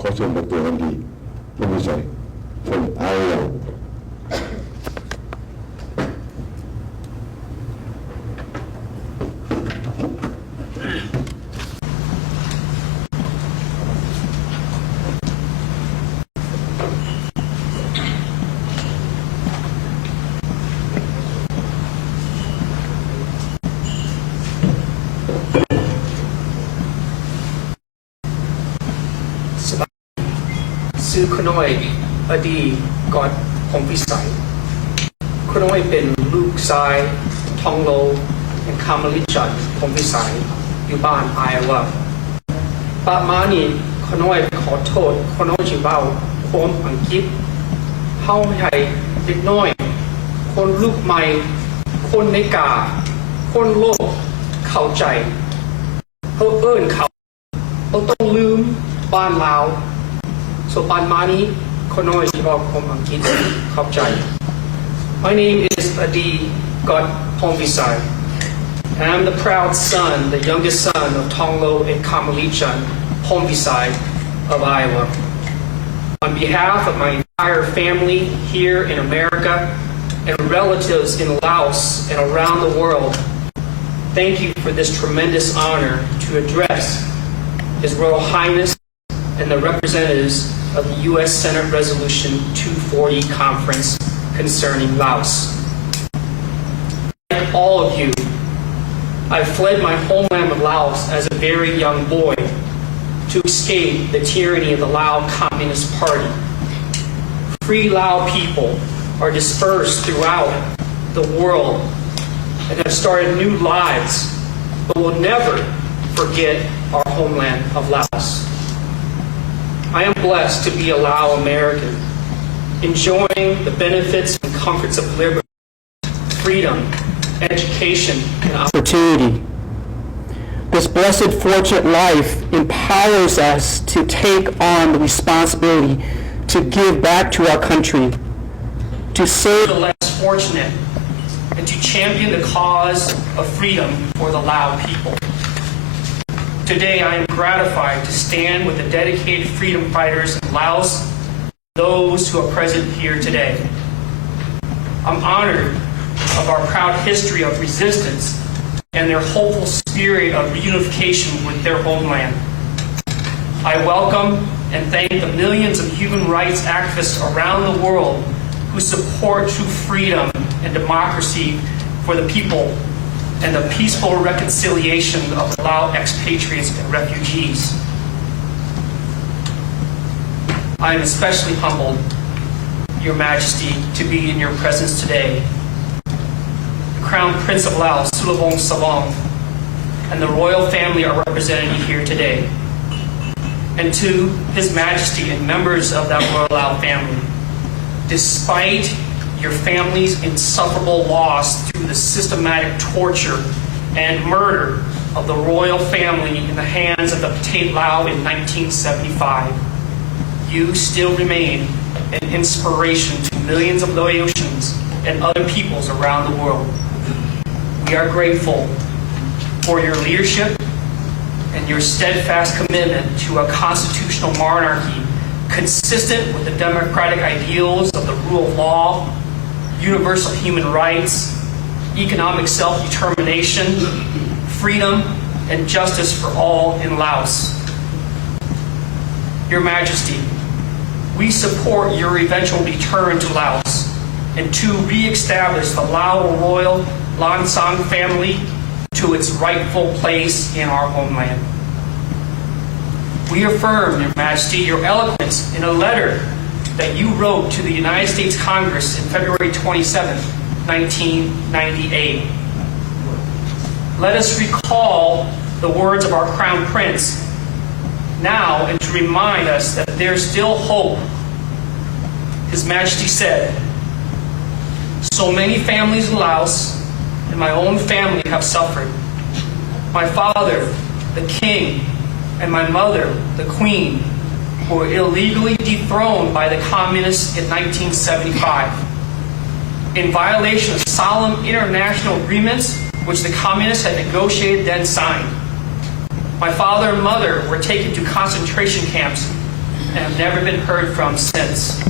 ขอเชิญดร. Aiddy Phomvisay from Iowa. Sư Khonoi Aiddy God Phomvisay Khonoi เป็นลูกชายทองโลและคำลิจันPhomvisayอยู่บ้านไอวาป้ามานี่KhonoiขอโทษKhonoiจิเบ้าความอังกฤษเฮาให้เด็กน้อยคนลูกใหม่คนในกาคนโลกเข้าใจเขาเอิ้นเขาต้องลืมบ้านลาวSo Panmani Khonoi Jibok Hom Angkit Khopchai. My name is Aiddy God Phomvisay, and I'm the proud son, the youngest son of Tonglo and Kamalichan Phomvisay of Iowa. On behalf of my entire family here in America and relatives in Laos and around the world, thank you for this tremendous honor to address His Royal Highness and the representatives of the U.S. Senate Resolution 240 conference concerning Laos. Like all of you, I fled my homeland of Laos as a very young boy to escape the tyranny of the Lao Communist Party. Free Lao people are dispersed throughout the world and have started new lives, but will never forget our homeland of Laos. I am blessed to be a Lao American, enjoying the benefits and comforts of liberty, freedom, education, and opportunity. This blessed, fortunate life empowers us to take on the responsibility to give back to our country, to serve the less fortunate, and to champion the cause of freedom for the Lao people. Today, I am gratified to stand with the dedicated freedom fighters in Laos, those who are present here today. I'm honored of our proud history of resistance and their hopeful spirit of reunification with their homeland. I welcome and thank the millions of human rights activists around the world who support true freedom and democracy for the people and the peaceful reconciliation of the Lao expatriates and refugees. I am especially humbled, Your Majesty, to be in your presence today. The Crown Prince of Laos, Sulavong Savong, and the royal family are represented here today. And to His Majesty and members of that royal Lao family, despite your family's insufferable loss through the systematic torture and murder of the royal family in the hands of the Pathet Lao in 1975. You still remain an inspiration to millions of Laotians and other peoples around the world. We are grateful for your leadership and your steadfast commitment to a constitutional monarchy consistent with the democratic ideals of the rule of law, universal human rights, economic self-determination, freedom, and justice for all in Laos. Your Majesty, we support your eventual return to Laos and to re-establish the Lao royal Lansang family to its rightful place in our homeland. We affirm, Your Majesty, your eloquence in a letter that you wrote to the United States Congress in February 27, 1998. Let us recall the words of our Crown Prince now and to remind us that there's still hope. His Majesty said, "So many families in Laos and my own family have suffered. My father, the king, and my mother, the queen, were illegally dethroned by the communists in 1975 in violation of solemn international agreements which the communists had negotiated then signed. My father and mother were taken to concentration camps and have never been heard from since.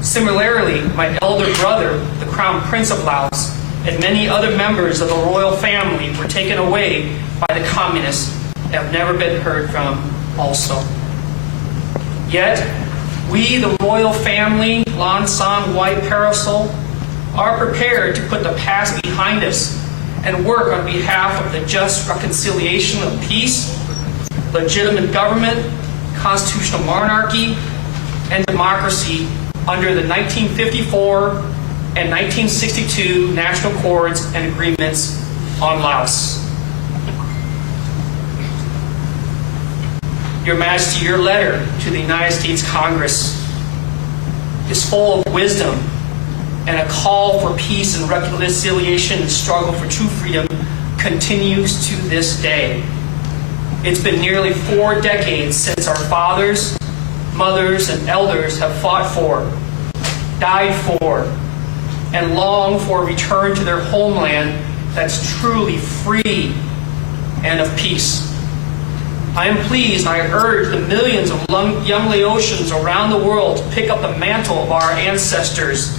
Similarly, my elder brother, the Crown Prince of Laos, and many other members of the royal family were taken away by the communists and have never been heard from also. Yet, we, the royal family, Lan Sang White Parasol, are prepared to put the past behind us and work on behalf of the just reconciliation of peace, legitimate government, constitutional monarchy, and democracy under the 1954 and 1962 National Accords and Agreements on Laos. Your Majesty, your letter to the United States Congress is full of wisdom and a call for peace and reconciliation and struggle for true freedom continues to this day. It's been nearly 4 decades since our fathers, mothers, and elders have fought for, died for, and longed for a return to their homeland that's truly free and of peace. I am pleased and I urge the millions of young Laotians around the world to pick up the mantle of our ancestors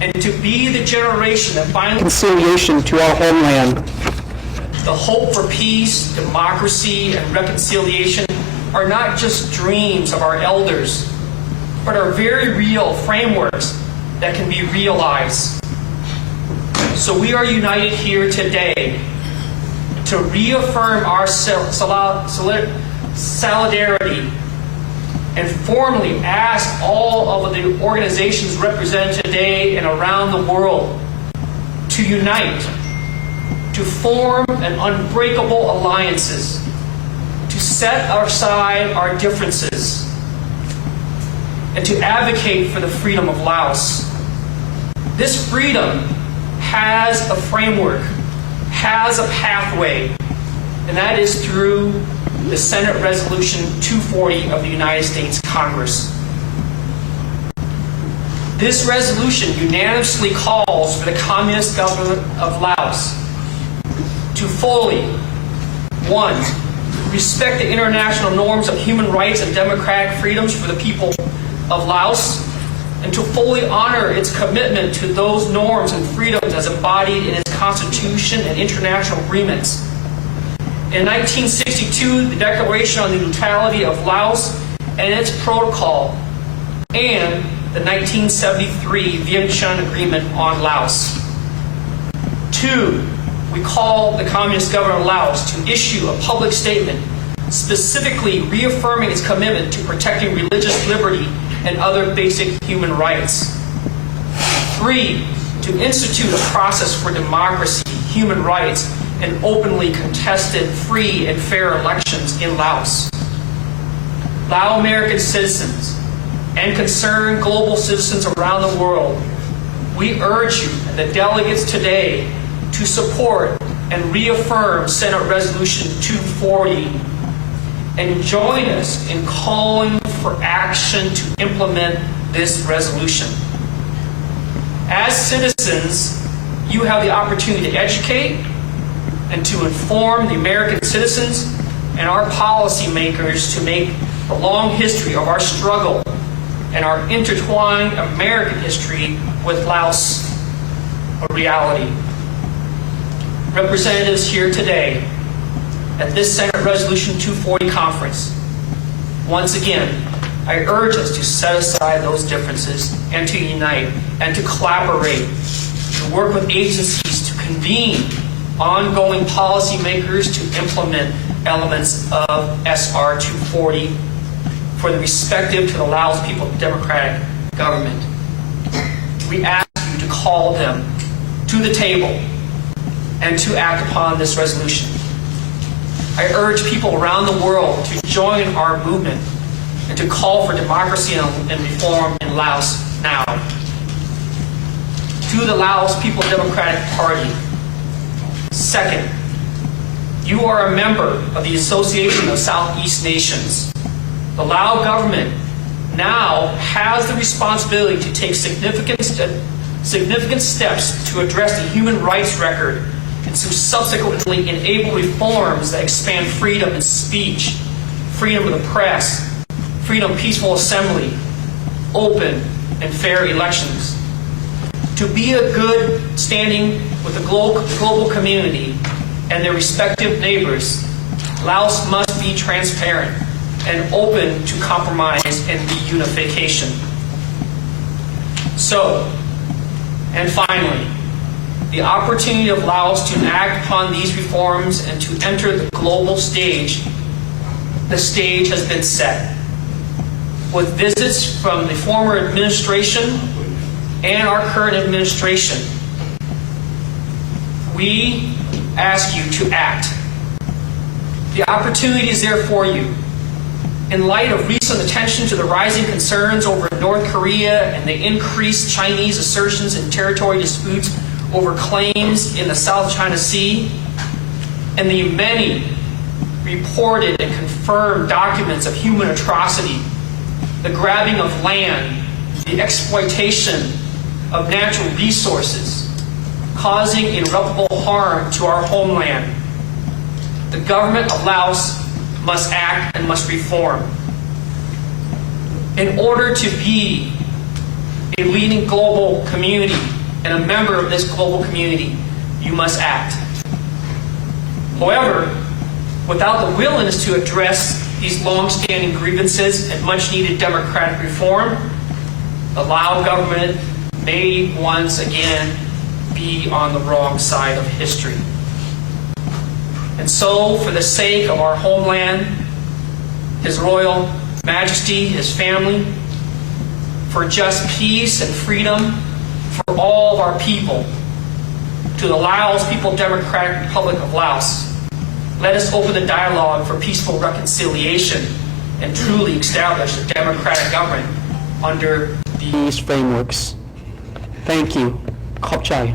and to be the generation that finally Reconciliation to our homeland. the hope for peace, democracy, and reconciliation are not just dreams of our elders, but are very real frameworks that can be realized. So we are united here today to reaffirm our solidarity and formally ask all of the organizations represented today and around the world to unite, to form an unbreakable alliances, to set aside our differences, and to advocate for the freedom of Laos. This freedom has a framework, has a pathway, and that is through the Senate Resolution 240 of the United States Congress. This resolution unanimously calls for the Communist government of Laos to fully, 1, respect the international norms of human rights and democratic freedoms for the people of Laos, and to fully honor its commitment to those norms and freedoms as embodied in its constitution and international agreements. In 1962, the Declaration on the Neutrality of Laos and its protocol, and the 1973 Vientiane Agreement on Laos. 2, we call the Communist government of Laos to issue a public statement specifically reaffirming its commitment to protecting religious liberty and other basic human rights. 3, to institute a process for democracy, human rights, and openly contested, free, and fair elections in Laos. Lao American citizens and concerned global citizens around the world, we urge you and the delegates today to support and reaffirm Senate Resolution 240 and join us in calling for action to implement this resolution. As citizens, you have the opportunity to educate and to inform the American citizens and our policymakers to make the long history of our struggle and our intertwined American history with Laos a reality. Representatives here today at this Senate Resolution 240 conference, once again, I urge us to set aside those differences and to unite and to collaborate, to work with agencies to convene ongoing policymakers to implement elements of SR 240 for the respective to the Laos People's Democratic Government. We ask you to call them to the table and to act upon this resolution. I urge people around the world to join our movement and to call for democracy and reform in Laos now. To the Laos People's Democratic Party, second, you are a member of the Association of Southeast Nations. The Lao government now has the responsibility to take significant steps to address the human rights record and to subsequently enable reforms that expand freedom of speech, freedom of the press, freedom, peaceful assembly, open and fair elections. To be a good standing with the global community and their respective neighbors, Laos must be transparent and open to compromise and reunification. So, and finally, the opportunity of Laos to act upon these reforms and to enter the global stage, the stage has been set. With visits from the former administration and our current administration, we ask you to act. The opportunity is there for you. In light of recent attention to the rising concerns over North Korea and the increased Chinese assertions in territory disputes over claims in the South China Sea, and the many reported and confirmed documents of human atrocity, the grabbing of land, the exploitation of natural resources, causing irreparable harm to our homeland, the government of Laos must act and must reform. In order to be a leading global community and a member of this global community, you must act. However, without the willingness to address these long-standing grievances and much-needed democratic reform, the Lao government may once again be on the wrong side of history. And so, for the sake of our homeland, His Royal Majesty, his family, for just peace and freedom for all of our people, to the Laos People Democratic Republic of Laos, let us open the dialogue for peaceful reconciliation and truly establish a democratic government under these frameworks. Thank you. Khop chai.